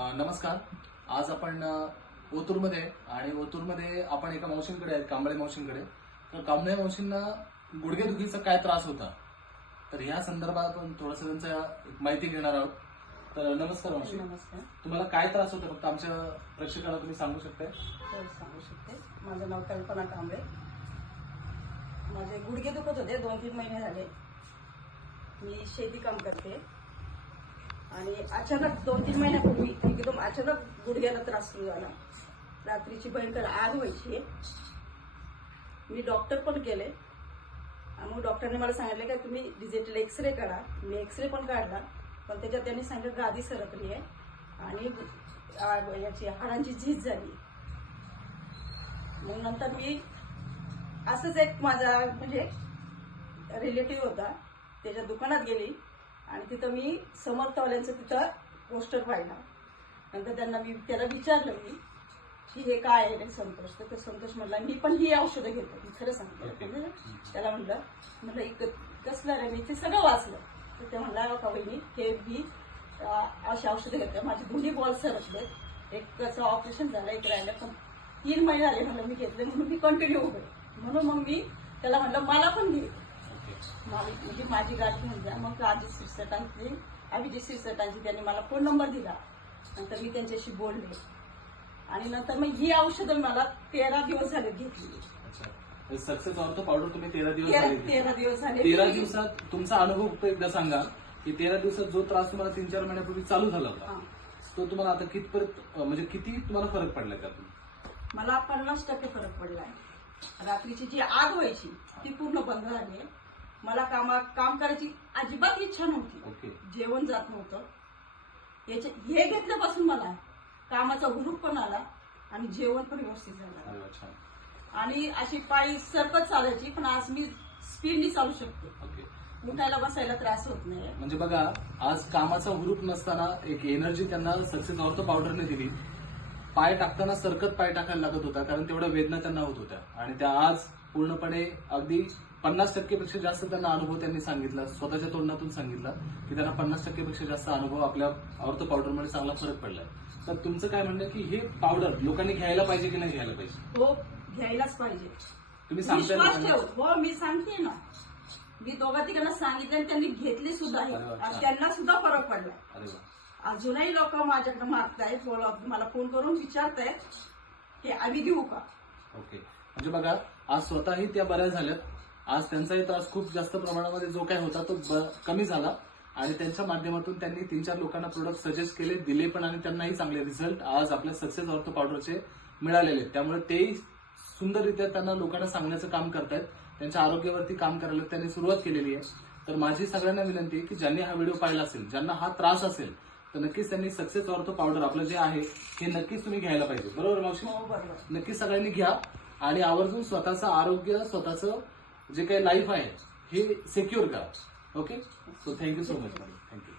नमस्कार. आज आपण ओतूरमध्ये आणि ओतूरमध्ये आपण एका मावशींकडे आहेत, कांबळे मावशींकडे. तर कांबळे मावशींना गुडघेदुखीचा काय त्रास होता, तर ह्या संदर्भात आपण थोडंसं त्यांचा माहिती घेणार आहोत. तर नमस्कार मावशी. नमस्कार. तुम्हाला काय त्रास होता फक्त आमच्या प्रेक्षकांना तुम्ही सांगू शकता? हो, सांगू शकते. माझं नाव कल्पना कांबळे. माझे गुडघे दुखत होते, 2-3 महिने झाले. मी शेती काम करते आणि अचानक 2-3 महिन्यापूर्वी एकदम अचानक गुडघ्याला त्रास सुरू झाला. रात्रीची भयंकर आग व्हायची. मी डॉक्टर पण केले. मग डॉक्टरने मला सांगितलं की तुम्ही डिजिटल एक्सरे काढा. मी एक्सरे पण काढला, पण त्याच्यात त्यांनी सांगितलं गादी सरकली आहे आणि याची हाडांची झीज झाली. मग नंतर मी असंच एक माझा म्हणजे रिलेटिव्ह होता, त्याच्या दुकानात गेली आणि तिथं मी समर्थवाल्यांचं तिथं पोस्टर पाहिला. नंतर त्याला विचारलं मी की हे काय आहे रे संतोष. तर संतोष म्हटला मी पण ही औषधं घेतो. मी खरं सांगते. त्याला म्हटलं कसलं रे, मी ते सगळं वाचलं. तर ते म्हणला का वहिनी हे मी अशी औषधं घेते. माझे दोन्ही बॉल सरकले, एकचं ऑपरेशन झालं, एक राहिलं, पण 3 महिने झाले म्हणलं मी घेतले, म्हणून मी कंटिन्यू उभे. म्हणून मग मी त्याला म्हटलं मला पण घे, म्हणजे माझी गाडी घेऊन जा. मग अभिजित शिरसटांची त्यांनी मला फोन नंबर दिला. नंतर मी त्यांच्याशी बोलले आणि नंतर मग ही औषधं मला 13 दिवस झाले घेतली. सक्सेस ऑर्थो पावडर तुम्ही 13 दिवस 13 दिवस झाले. 13 दिवसात तुमचा अनुभव एकदा सांगा की 13 दिवसात जो त्रास तुम्हाला 3-4 महिन्यापूर्वी चालू झाला होता तो तुम्हाला आता कितपर्यंत म्हणजे किती तुम्हाला फरक पडला त्यातून? मला 50% फरक पडलाय. रात्रीची जी आग व्हायची ती पूर्ण बंद झाली आहे. मला काम करायची अजिबात इच्छा नव्हती. जेवण जात नव्हतं. हे घेतल्यापासून मला कामाचा हुरूप पण आला आणि जेवण पण व्यवस्थित झालं. आणि अशी पायी सरकत चालायची, पण आज मी स्पीडनी चालू शकते. उठायला बसायला त्रास होत नाही. म्हणजे बघा, आज कामाचा हुरूप नसताना एक एनर्जी त्यांना सक्सेस ऑर्थो पावडरने दिली. पाय टाकताना सरकत पाय टाकायला लागत होता, कारण तेवढ्या वेदना त्यांना होत होत्या. आणि त्या आज पूर्णपणे अगदी 50% पेक्षा जास्त त्यांना अनुभव त्यांनी सांगितला, स्वतःच्या तोंडातून सांगितला की त्यांना 50% पेक्षा जास्त अनुभव आपल्या ऑर्थो पावडरमध्ये चांगला फरक पडलाय. तर तुमचं काय म्हणणं की हे पावडर लोकांनी घ्यायला पाहिजे की नाही घ्यायला पाहिजे? हो, घ्यायलाच पाहिजे. तुम्ही सांगताय? हो, मी सांगते ना. मी 2-3 सांगितले आणि त्यांनी घेतली सुद्धा आहे. त्यांना सुद्धा फरक पडला. अरे वा. अजूनही लोक माझ्याकडे मागतायत, मला फोन करून विचारतायत की आम्ही घेऊ का. ओके. म्हणजे बघा, आज स्वतःही त्या बऱ्या झाल्यात. आज त्यांचाही त्रास खूप जास्त प्रमाणामध्ये जो काय होता तो कमी झाला आणि त्यांच्या माध्यमातून त्यांनी 3-4 लोकांना प्रोडक्ट सजेस्ट केले, दिले पण, आणि त्यांनाही चांगले रिझल्ट आज आपल्या सक्सेस ऑर्थो पावडरचे मिळालेले. त्यामुळे तेही सुंदररित्या त्यांना लोकांना सांगण्याचं काम करतायत. त्यांच्या आरोग्यावरती काम करायला त्यांनी सुरुवात केलेली आहे. तर माझी सगळ्यांना विनंती आहे की ज्यांनी हा व्हिडिओ पाहिला असेल, ज्यांना हा त्रास असेल, तर नक्कीच त्यांनी सक्सेस ऑर्थो पावडर आपलं जे आहे हे नक्कीच तुम्ही घ्यायला पाहिजे. बरोबर मावशी? हो, बरोबर. नक्कीच सगळ्यांनी घ्या आणि आवर्जून स्वतःचं आरोग्य, स्वतःचं जे काही लाईफ आहे हे सिक्युअर करा. Okay. So thank you so much. Thank you.